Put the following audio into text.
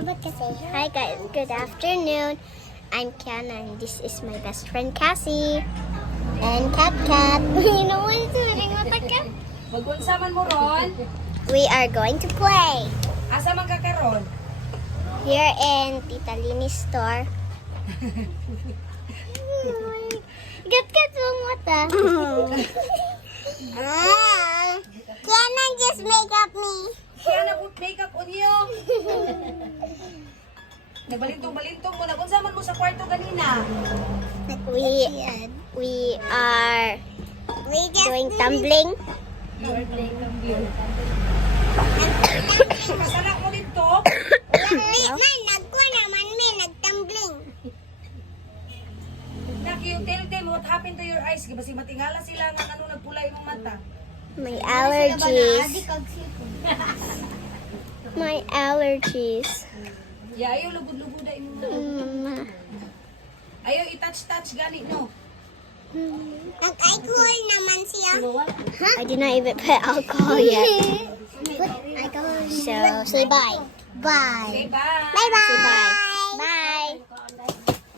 Hi guys, good afternoon. I'm Kiana and this is my best friend Cassie. And Cat. You know what is doing with the cat? Mag-unsa man mo ron? We are going to play Asa man ka karon? here in Tita Lini's store. Gat mong mata. Kiana just make up me. Kaya na put makeup on you. Nagbalintong-balintong mo. Nag-unsa man mo sa kwarto ganina? We are doing tumbling. Kasala mo dito. Nagtumbling. Nak, you tell them what happened to your eyes. Kasi matingala sila nga ano nagpula imong mata. My allergies. My allergies. Ya, ayaw lugod-lugod na imong mata. Ayaw i-touch-touch gani, no? Nag-alcohol naman siya. I did not even put alcohol yet. So, say bye. Bye. Okay, bye. Bye-bye. Say bye.